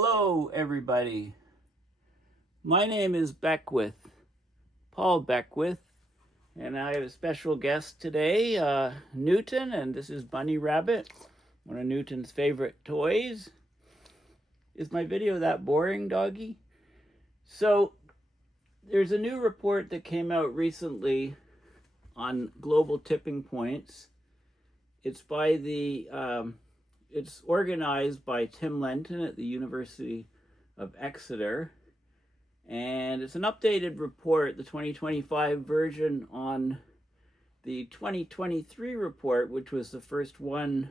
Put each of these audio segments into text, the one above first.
Hello, everybody. My name is Beckwith, Paul Beckwith, and I have a special guest today, Newton, and this is Bunny Rabbit, one of Newton's favorite toys. Is my video that boring, doggy? So, there's a new report that came out recently on global tipping points. It's by it's organized by Tim Lenton at the University of Exeter. And it's an updated report, the 2025 version on the 2023 report, which was the first one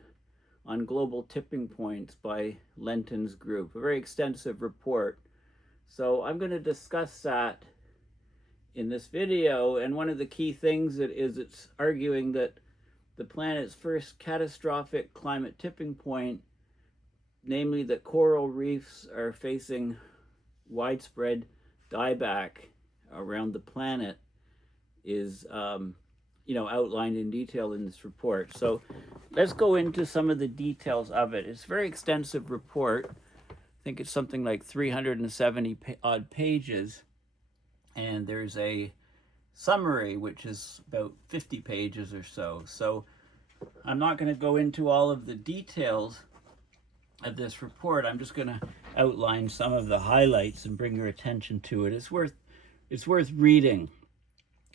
on global tipping points by Lenton's group. A very extensive report. So I'm going to discuss that in this video. And one of the key things it's arguing that the planet's first catastrophic climate tipping point, namely that coral reefs are facing widespread dieback around the planet, is outlined in detail in this report. So let's go into some of the details of it. It's a very extensive report. I think it's something like 370 odd pages, and there's a summary which is about 50 pages or so. So I'm not going to go into all of the details of this report. I'm just going to outline some of the highlights and bring your attention to it. It's worth reading,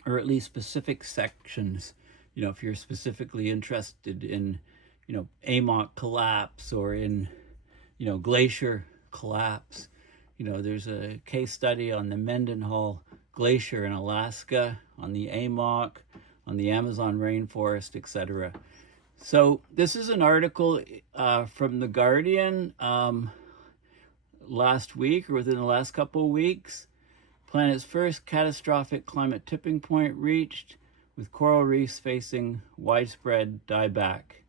or at least specific sections. If you're specifically interested in, AMOC collapse or in, glacier collapse. There's a case study on the Mendenhall Glacier in Alaska, on the AMOC, on the Amazon rainforest, etc. So this is an article from The Guardian last week, or within the last couple of weeks. Planet's first catastrophic climate tipping point reached, with coral reefs facing widespread dieback.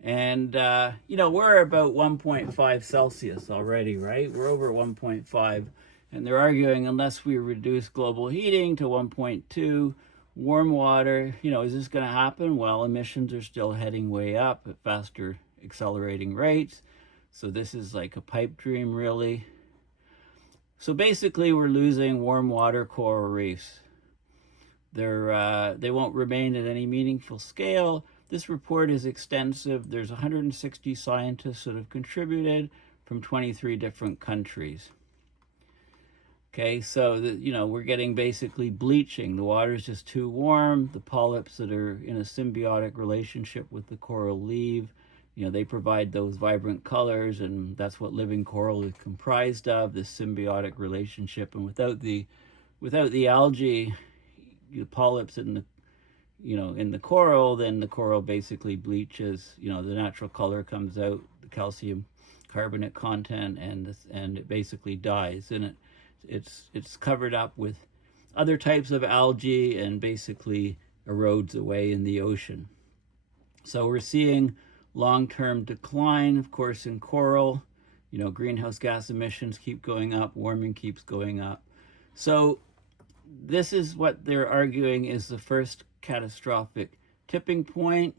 And, we're about 1.5 Celsius already, right? We're over 1.5. And they're arguing unless we reduce global heating to 1.2, warm water, is this going to happen? Well, emissions are still heading way up at faster accelerating rates. So this is like a pipe dream, really. So basically, we're losing warm water coral reefs. They won't remain at any meaningful scale. This report is extensive. There's 160 scientists that have contributed from 23 different countries. Okay, so we're getting basically bleaching. The water's just too warm. The polyps that are in a symbiotic relationship with the coral leave. They provide those vibrant colors, and that's what living coral is comprised of, this symbiotic relationship. And without the algae, the polyps in the coral, then the coral basically bleaches. The natural color comes out, the calcium carbonate content, and it basically dies. And it's covered up with other types of algae and basically erodes away in the ocean. So we're seeing long-term decline, of course, in coral. Greenhouse gas emissions keep going up, warming keeps going up. So this is what they're arguing is the first catastrophic tipping point.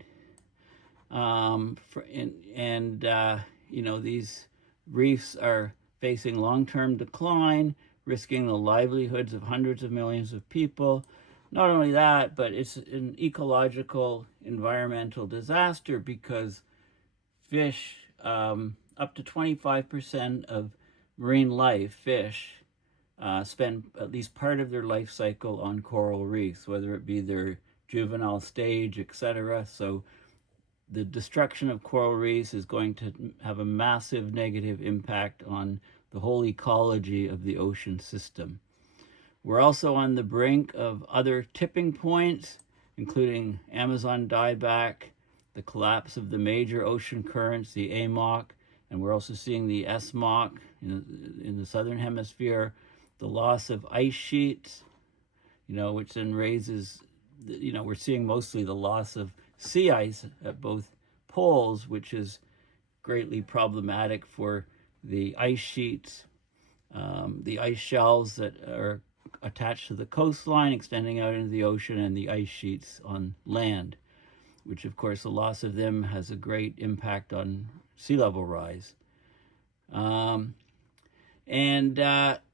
These reefs are facing long-term decline, risking the livelihoods of hundreds of millions of people. Not only that, but it's an ecological, environmental disaster because fish, up to 25% of marine life, fish, spend at least part of their life cycle on coral reefs, whether it be their juvenile stage, etc. So the destruction of coral reefs is going to have a massive negative impact on the whole ecology of the ocean system. We're also on the brink of other tipping points, including Amazon dieback, the collapse of the major ocean currents, the AMOC, and we're also seeing the SMOC in the southern hemisphere, the loss of ice sheets, which then raises, we're seeing mostly the loss of sea ice at both poles, which is greatly problematic for the ice sheets, the ice shelves that are attached to the coastline, extending out into the ocean, and the ice sheets on land, which of course the loss of them has a great impact on sea level rise. And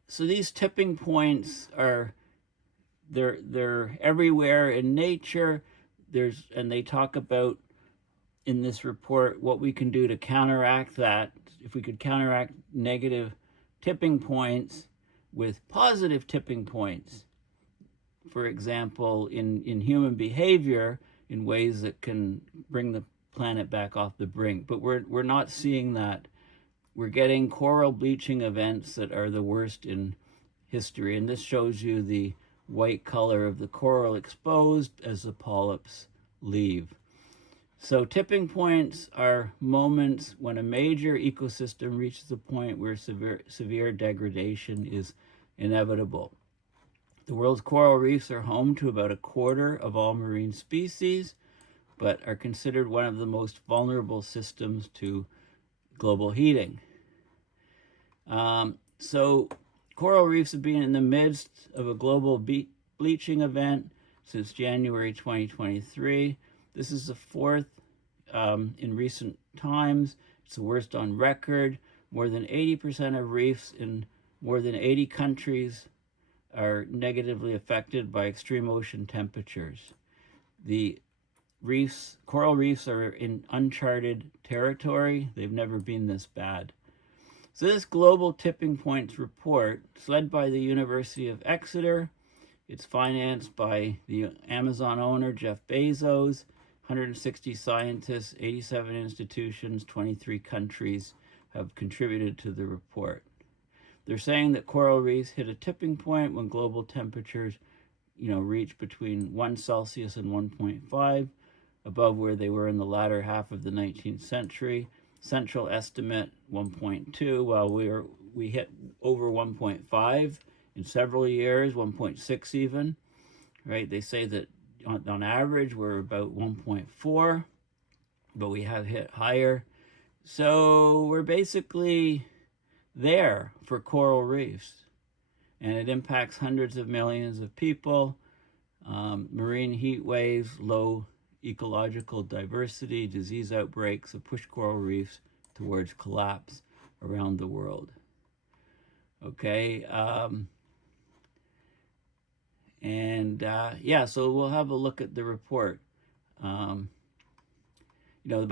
so these tipping points are they're everywhere in nature. And they talk about in this report what we can do to counteract that. If we could counteract negative tipping points with positive tipping points, for example, in human behavior, in ways that can bring the planet back off the brink. But we're not seeing that. We're getting coral bleaching events that are the worst in history. And this shows you the white color of the coral exposed as the polyps leave. So tipping points are moments when a major ecosystem reaches a point where severe degradation is inevitable. The world's coral reefs are home to about a quarter of all marine species, but are considered one of the most vulnerable systems to global heating. So coral reefs have been in the midst of a global bleaching event since January 2023. This is the fourth in recent times. It's the worst on record. More than 80% of reefs in more than 80 countries are negatively affected by extreme ocean temperatures. The coral reefs are in uncharted territory. They've never been this bad. So this global tipping points report is led by the University of Exeter. It's financed by the Amazon owner, Jeff Bezos, 160 scientists, 87 institutions, 23 countries have contributed to the report. They're saying that coral reefs hit a tipping point when global temperatures, reach between 1 Celsius and 1.5, above where they were in the latter half of the 19th century. Central estimate 1.2, while we hit over 1.5 in several years, 1.6 even, right? They say that on average we're about 1.4, but we have hit higher. So we're basically there for coral reefs, and it impacts hundreds of millions of people. Marine heat waves, low ecological diversity, disease outbreaks have pushed coral reefs towards collapse around the world. Okay, so we'll have a look at the report. But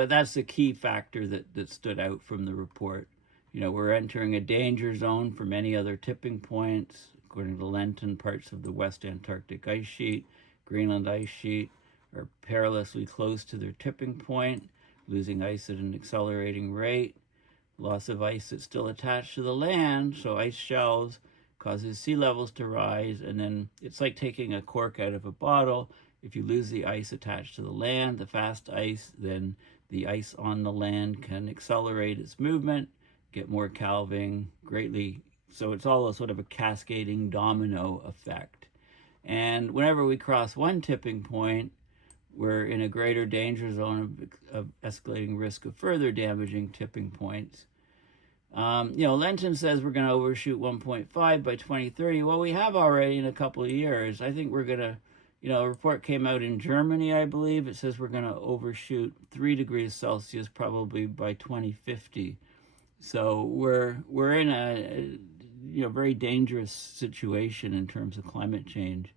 that's the key factor that stood out from the report. We're entering a danger zone for many other tipping points. According to Lenton, parts of the West Antarctic ice sheet, Greenland ice sheet, are perilously close to their tipping point, losing ice at an accelerating rate. Loss of ice that's still attached to the land, so ice shelves, causes sea levels to rise, and then it's like taking a cork out of a bottle. If you lose the ice attached to the land, the fast ice, then the ice on the land can accelerate its movement, get more calving, greatly. So it's all a sort of a cascading domino effect. And whenever we cross one tipping point, we're in a greater danger zone of escalating risk of further damaging tipping points. Lenton says we're going to overshoot 1.5 by 2030. Well, we have already in a couple of years. I think we're going to, a report came out in Germany, I believe. It says we're going to overshoot 3 degrees Celsius probably by 2050. So we're in a very dangerous situation in terms of climate change.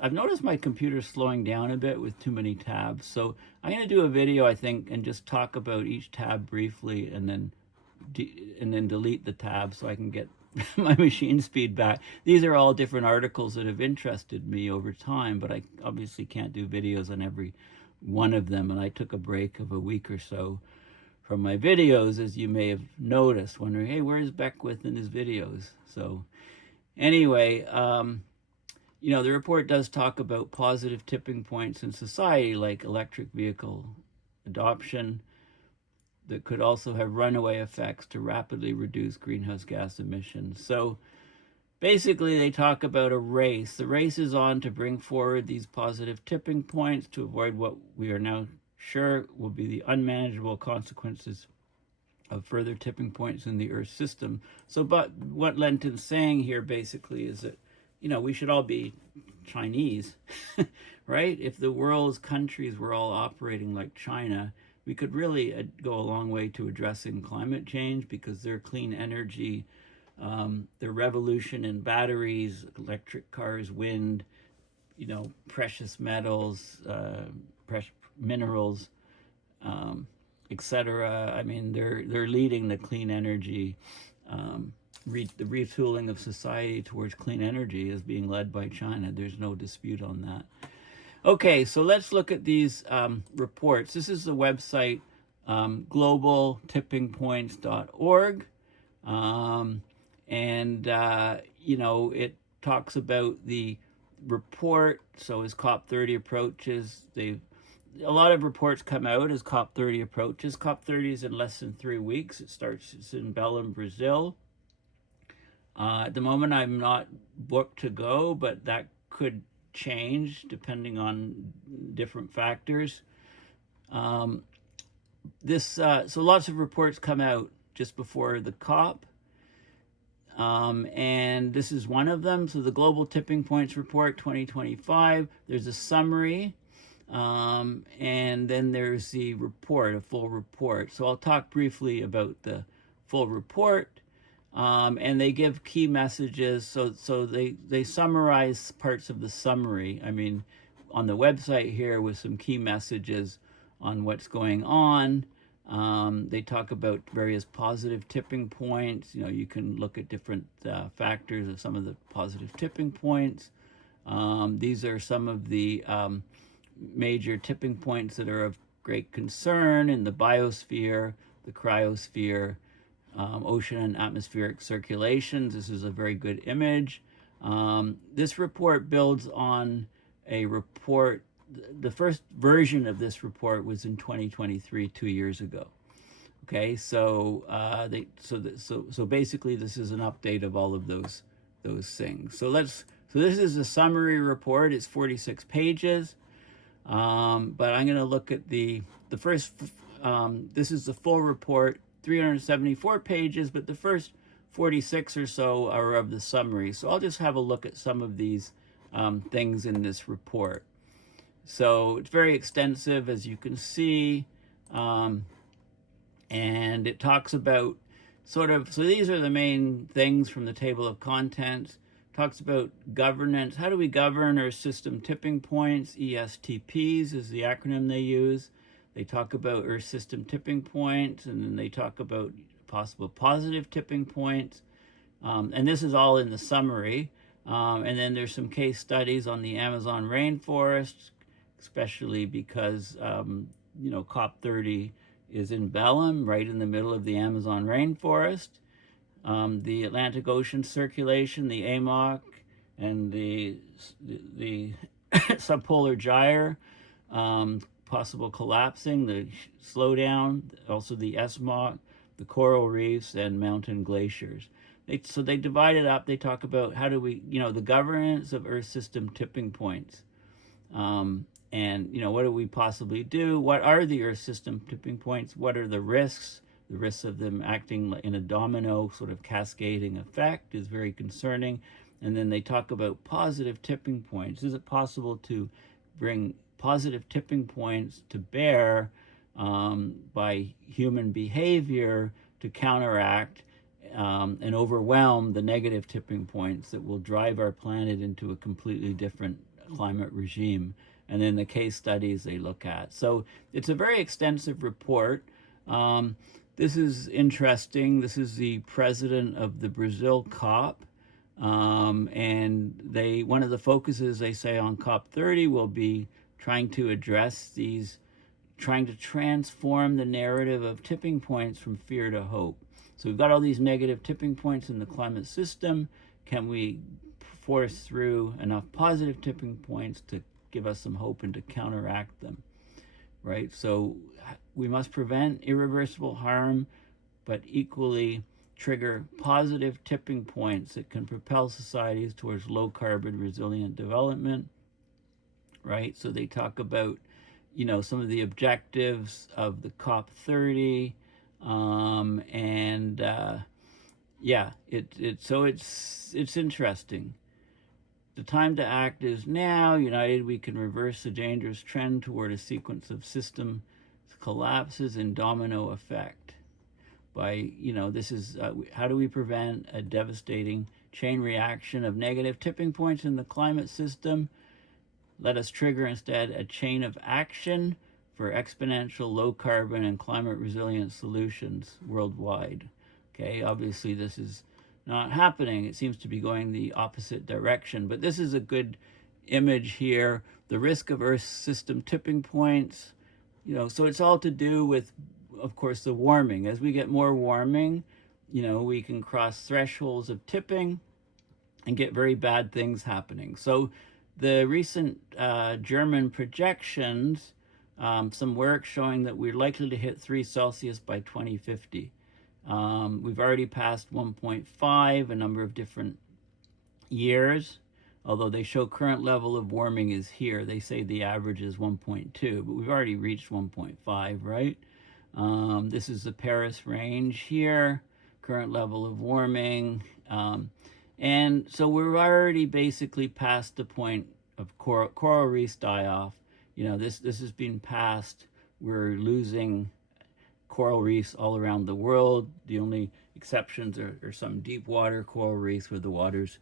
I've noticed my computer's slowing down a bit with too many tabs. So I'm going to do a video, I think, and just talk about each tab briefly and then delete the tab so I can get my machine speed back. These are all different articles that have interested me over time, but I obviously can't do videos on every one of them. And I took a break of a week or so from my videos, as you may have noticed, wondering, hey, where's Beckwith in his videos? So anyway, the report does talk about positive tipping points in society, like electric vehicle adoption, that could also have runaway effects to rapidly reduce greenhouse gas emissions. So basically, they talk about a race. The race is on to bring forward these positive tipping points to avoid what we are now sure will be the unmanageable consequences of further tipping points in the Earth system. So, but what Lenton's saying here basically is that, we should all be Chinese, right? If the world's countries were all operating like China, we could really go a long way to addressing climate change, because their clean energy, their revolution in batteries, electric cars, wind, precious metals, minerals, etc. I mean, they're leading the clean energy. The retooling of society towards clean energy is being led by China. There's no dispute on that. Okay, so let's look at these reports. This is the website globaltippingpoints.org, and it talks about the report. So as COP30 approaches, a lot of reports come out as COP30 approaches. COP30 is in less than 3 weeks. It's in Belém, Brazil. At the moment, I'm not booked to go, but that could change depending on different factors. So lots of reports come out just before the COP. And this is one of them. So the Global Tipping Points Report 2025, there's a summary, and then there's the report, a full report. So I'll talk briefly about the full report, and they give key messages. So they summarize parts of the summary. I mean, on the website here with some key messages on what's going on. They talk about various positive tipping points. You can look at different factors of some of the positive tipping points. These are some of the major tipping points that are of great concern in the biosphere, the cryosphere, ocean and atmospheric circulations. This is a very good image. This report builds on a report. The first version of this report was in 2023, 2 years ago. Okay, so basically this is an update of all of those things. So this is a summary report. It's 46 pages, but I'm going to look at the first. This is the full report, 374 pages, but the first 46 or so are of the summary. So I'll just have a look at some of these things in this report. So it's very extensive, as you can see, and it talks about so these are the main things from the table of contents. Talks about governance. How do we govern our system tipping points? ESTPs is the acronym they use. They talk about Earth system tipping points, and then they talk about possible positive tipping points. And this is all in the summary. And then there's some case studies on the Amazon rainforest, especially because, COP30 is in Belém, right in the middle of the Amazon rainforest. The Atlantic Ocean circulation, the AMOC, and the subpolar gyre, possible collapsing, the slowdown, also the SMOC, the coral reefs, and mountain glaciers. So they divide it up. They talk about how do we, the governance of Earth system tipping points. And, what do we possibly do? What are the Earth system tipping points? What are the risks? The risks of them acting in a domino sort of cascading effect is very concerning. And then they talk about positive tipping points. Is it possible to bring positive tipping points to bear by human behavior to counteract and overwhelm the negative tipping points that will drive our planet into a completely different climate regime? And then the case studies they look at. So it's a very extensive report. This is interesting. This is the president of the Brazil COP. And one of the focuses they say on COP30 will be trying to address trying to transform the narrative of tipping points from fear to hope. So we've got all these negative tipping points in the climate system. Can we force through enough positive tipping points to give us some hope and to counteract them, right? So we must prevent irreversible harm, but equally trigger positive tipping points that can propel societies towards low carbon resilient development, right? So they talk about, some of the objectives of the COP30, it's interesting. The time to act is now. United, we can reverse the dangerous trend toward a sequence of system collapses and domino effect. By, this is how do we prevent a devastating chain reaction of negative tipping points in the climate system? Let us trigger instead a chain of action for exponential low carbon and climate resilient solutions worldwide. Okay, obviously this is not happening. It seems to be going the opposite direction, but this is a good image here. The risk of Earth system tipping points, so it's all to do with, of course, the warming. As we get more warming, we can cross thresholds of tipping and get very bad things happening. So the recent German projections, some work showing that we're likely to hit 3 Celsius by 2050. We've already passed 1.5 a number of different years, although they show current level of warming is here. They say the average is 1.2, but we've already reached 1.5, right? This is the Paris range here, current level of warming. And so we're already basically past the point of coral reefs die off. This has been passed. We're losing coral reefs all around the world. The only exceptions are some deep water coral reefs where the water's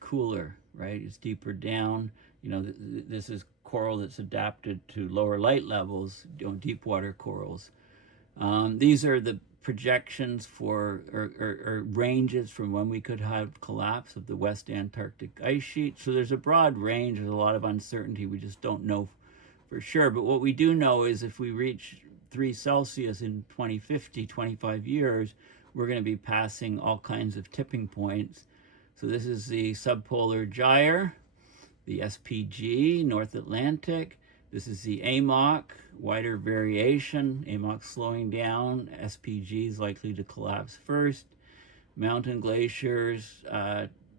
cooler, right? It's deeper down. This is coral that's adapted to lower light levels, deep water corals. These are the projections for or ranges from when we could have collapse of the West Antarctic ice sheet. So there's a broad range. There's a lot of uncertainty. We just don't know for sure. But what we do know is if we reach 3 Celsius in 2050, 25 years, we're going to be passing all kinds of tipping points. So this is the subpolar gyre, the SPG, North Atlantic. This is the AMOC, wider variation. AMOC slowing down. SPG is likely to collapse first. Mountain glaciers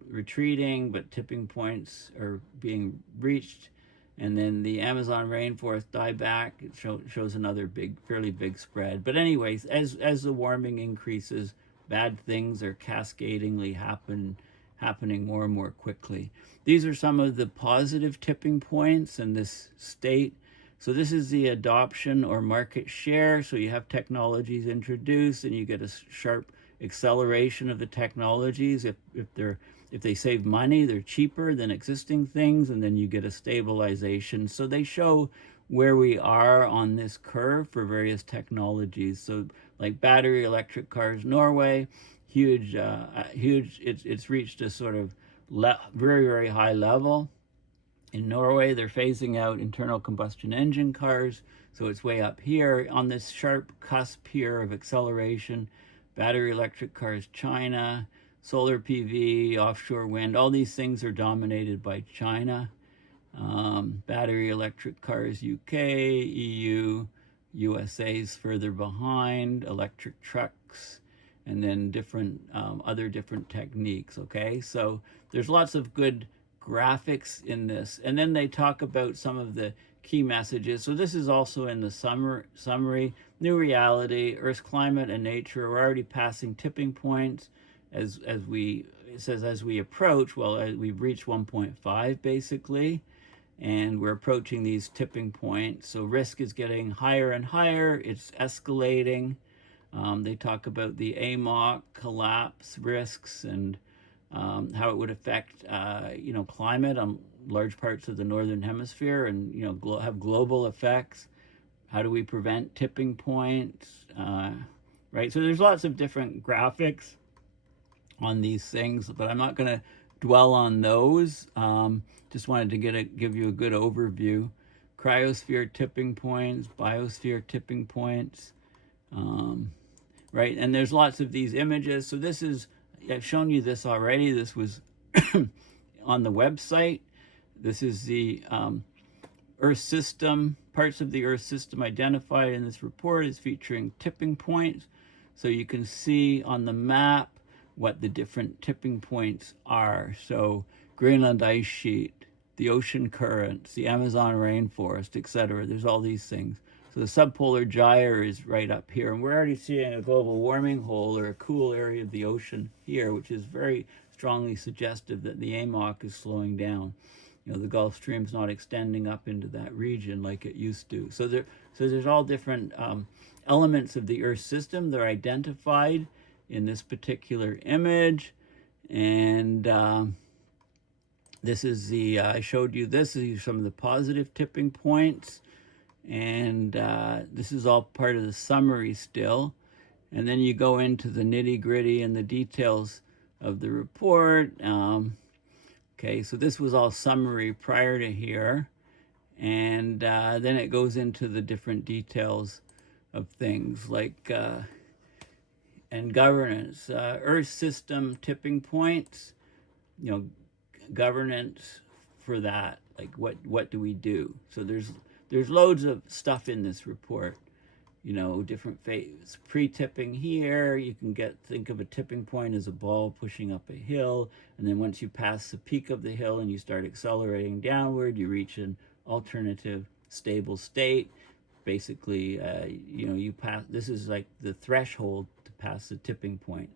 retreating, but tipping points are being reached. And then the Amazon rainforest dieback, it shows another fairly big spread. But anyways, as the warming increases, bad things are cascadingly happening more and more quickly. These are some of the positive tipping points in this state. So this is the adoption or market share. So you have technologies introduced and you get a sharp acceleration of the technologies. If they save money, they're cheaper than existing things, and then you get a stabilization. So they show where we are on this curve for various technologies. So like battery electric cars, Norway, huge, it's reached a sort of very, very high level. In Norway, they're phasing out internal combustion engine cars, so it's way up here on this sharp cusp here of acceleration. Battery electric cars, China, solar PV, offshore wind, all these things are dominated by China. Battery electric cars, UK, EU, USA's further behind, electric trucks, and then other different techniques, okay? So there's lots of good graphics in this. And then they talk about some of the key messages. So this is also in the summary. New reality, Earth's climate and nature are already passing tipping points as we approach, we've reached 1.5 basically, and we're approaching these tipping points. So risk is getting higher and higher. It's escalating. They talk about the AMOC collapse risks and how it would affect, climate on large parts of the northern hemisphere, and have global effects. How do we prevent tipping points? Right. So there's lots of different graphics on these things, but I'm not going to dwell on those. Just wanted to give you a good overview. Cryosphere tipping points, biosphere tipping points. Right, and there's lots of these images. So this is, I've shown you this already. This was on the website. This is the Earth system, parts of the Earth system identified in this report is featuring tipping points. So you can see on the map what the different tipping points are. So Greenland ice sheet, the ocean currents, the Amazon rainforest, etc. There's all these things. So the subpolar gyre is right up here, and we're already seeing a global warming hole or a cool area of the ocean here, which is very strongly suggestive that the AMOC is slowing down. the Gulf Stream's not extending up into that region like it used to. So there's all different elements of the Earth system. They're identified in this particular image, and this is the I showed you this. These are some of the positive tipping points, and this is all part of the summary still. And then you go into the nitty-gritty and the details of the report. Okay, so this was all summary prior to here, and then it goes into the different details of things like and governance, Earth system tipping points, governance for that, like what do we do? So there's loads of stuff in this report. Different phases. Pre-tipping here, you can think of a tipping point as a ball pushing up a hill, and then once you pass the peak of the hill and you start accelerating downward, you reach an alternative stable state. Basically, you pass. This is like the threshold to pass the tipping point.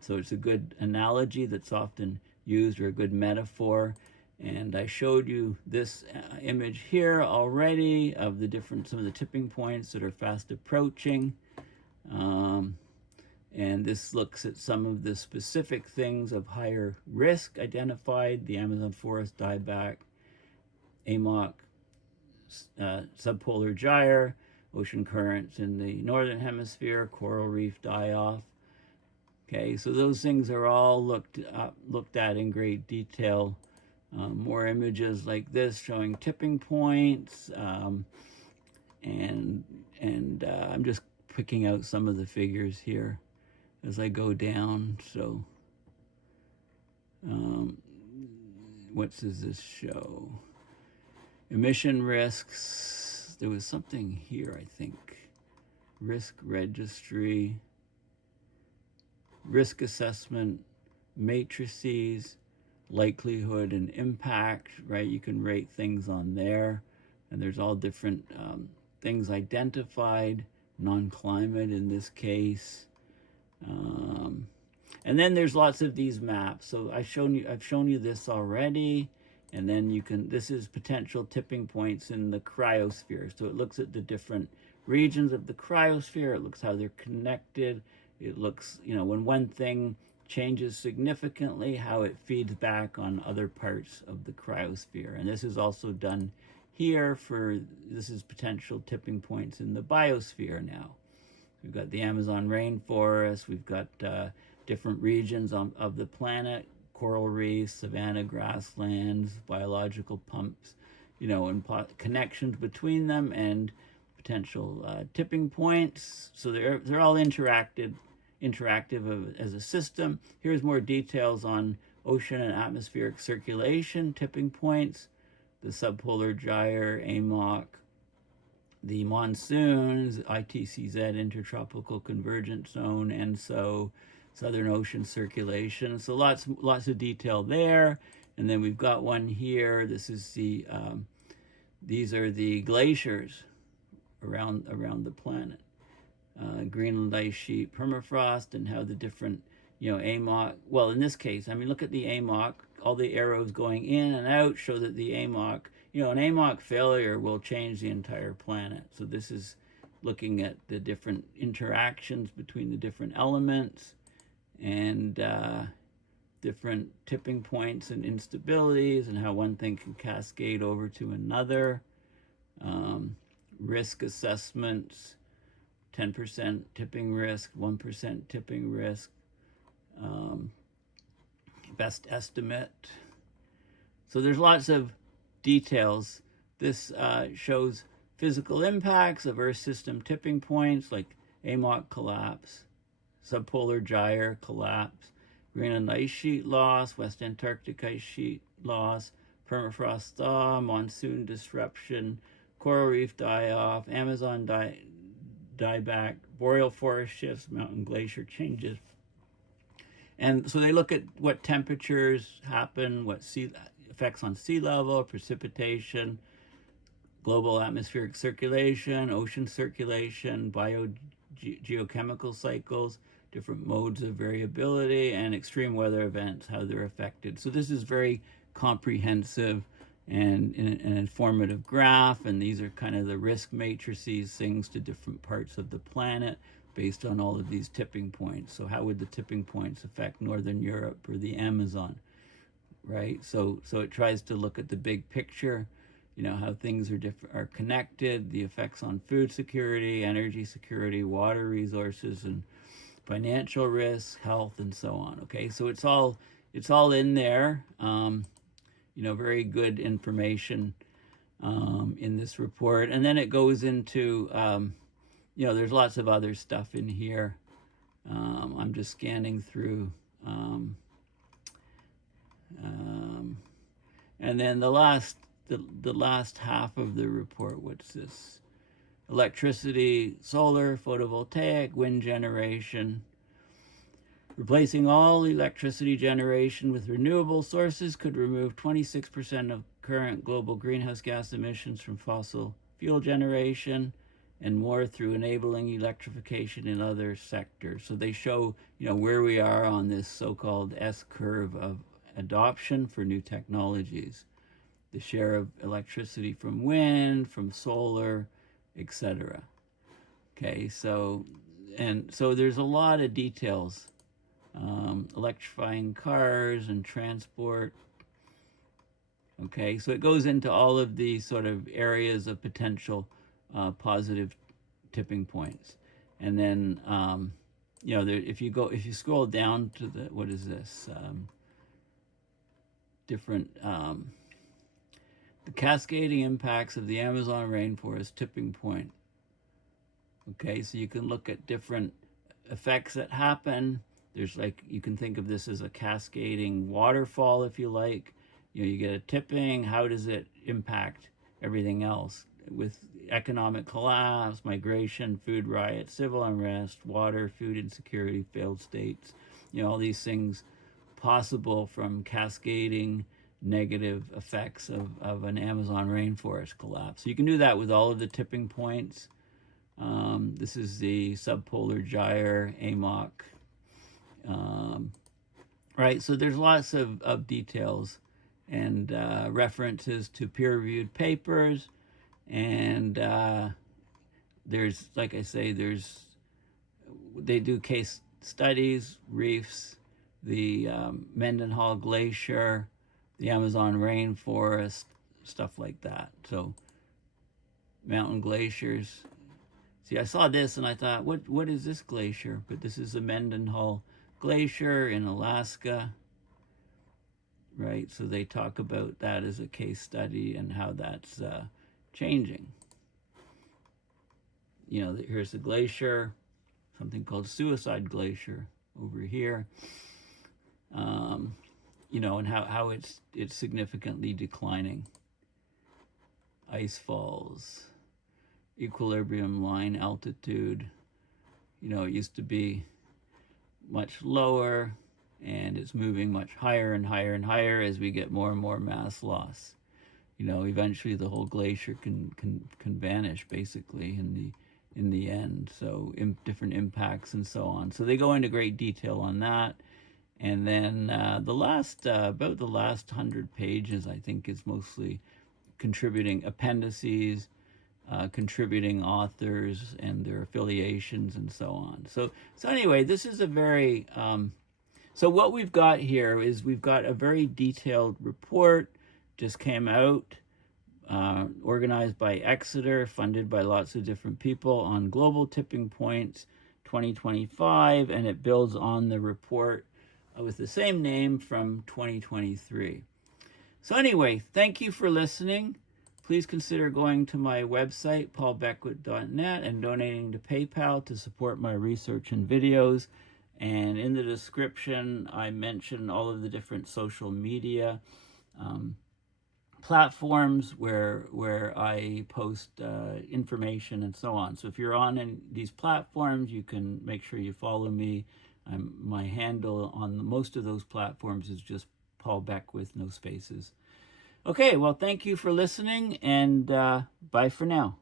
So it's a good analogy that's often used, or a good metaphor. And I showed you this image here already of some of the tipping points that are fast approaching. And this looks at some of the specific things of higher risk identified: the Amazon forest dieback, AMOC, subpolar gyre, ocean currents in the northern hemisphere, coral reef die-off. Okay, so those things are all looked at in great detail. More images like this showing tipping points, and I'm just picking out some of the figures here as I go down. So what does this show? Emission risks. There was something here, I think. Risk registry, risk assessment, matrices, likelihood and impact, right? You can rate things on there, and there's all different things identified, non-climate in this case. And then there's lots of these maps. So I've shown you this already, and then this is potential tipping points in the cryosphere. So it looks at the different regions of the cryosphere. It looks how they're connected. It looks, when one thing changes significantly, how it feeds back on other parts of the cryosphere. And this is also done here this is potential tipping points in the biosphere now. We've got the Amazon rainforest, we've got different regions of the planet, coral reefs, savanna grasslands, biological pumps, and connections between them and potential tipping points. So they're all interactive as a system. Here's more details on ocean and atmospheric circulation, tipping points, the subpolar gyre, AMOC, the monsoons, ITCZ, intertropical convergence zone, and so Southern Ocean circulation. So lots of detail there. And then we've got one here. This is these are the glaciers around the planet. Greenland ice sheet, permafrost, and how the different, AMOC, well, in this case, look at the AMOC, all the arrows going in and out show that the AMOC, an AMOC failure will change the entire planet. So this is looking at the different interactions between the different elements and different tipping points and instabilities and how one thing can cascade over to another. Risk assessments, 10% tipping risk, 1% tipping risk, best estimate. So there's lots of details. This shows physical impacts of Earth system tipping points like AMOC collapse, subpolar gyre collapse, Greenland ice sheet loss, West Antarctic ice sheet loss, permafrost thaw, monsoon disruption, coral reef die-off, Amazon dieback, boreal forest shifts, mountain glacier changes. And so they look at what temperatures happen, what effects on sea level, precipitation, global atmospheric circulation, ocean circulation, geochemical cycles, different modes of variability, and extreme weather events, how they're affected. So this is very comprehensive, and an informative graph, and these are kind of the risk matrices, things to different parts of the planet based on all of these tipping points. So how would the tipping points affect Northern Europe or the Amazon, right? So it tries to look at the big picture, how things are connected, the effects on food security, energy security, water resources, and financial risk, health, and so on. Okay, so it's all in there. Very good information in this report. And then it goes into, there's lots of other stuff in here. I'm just scanning through. And then the last half of the report, what's this? Electricity, solar, photovoltaic, wind generation. Replacing all electricity generation with renewable sources could remove 26% of current global greenhouse gas emissions from fossil fuel generation and more through enabling electrification in other sectors. So they show, where we are on this so-called S-curve of adoption for new technologies. The share of electricity from wind, from solar, etc. Okay, so there's a lot of details. Electrifying cars and transport. Okay, so it goes into all of these sort of areas of potential positive tipping points. And then, if you scroll down to the, what is this? The cascading impacts of the Amazon rainforest tipping point. Okay, so you can look at different effects that happen. There's you can think of this as a cascading waterfall, if you like. You get a tipping. How does it impact everything else? With economic collapse, migration, food riots, civil unrest, water, food insecurity, failed states, all these things possible from cascading negative effects of an Amazon rainforest collapse. So you can do that with all of the tipping points. This is the subpolar gyre, AMOC. Right, so there's lots of details and references to peer-reviewed papers, and there's, like I say, they do case studies, reefs, the Mendenhall Glacier, the Amazon rainforest, stuff like that. So mountain glaciers. See, I saw this and I thought, what is this glacier? But this is the Mendenhall Glacier in Alaska, right? So they talk about that as a case study and how that's changing. Here's the glacier, something called Suicide Glacier over here. And how it's significantly declining. Ice falls, equilibrium line altitude. It used to be much lower, and it's moving much higher and higher and higher as we get more and more mass loss. Eventually the whole glacier can vanish basically in the end. So different impacts and so on. So they go into great detail on that. And then about the last 100 pages, I think, is mostly contributing appendices, contributing authors and their affiliations and so on. So anyway, this is a very, so what we've got here is we've got a very detailed report, just came out, organized by Exeter, funded by lots of different people, on Global Tipping Points 2025, and it builds on the report with the same name from 2023. So anyway, thank you for listening. Please consider going to my website, paulbeckwith.net, and donating to PayPal to support my research and videos. And in the description, I mention all of the different social media platforms where I post information and so on. So if you're on these platforms, you can make sure you follow me. My handle on most of those platforms is just Paul Beckwith, no spaces. Okay, well, thank you for listening, and bye for now.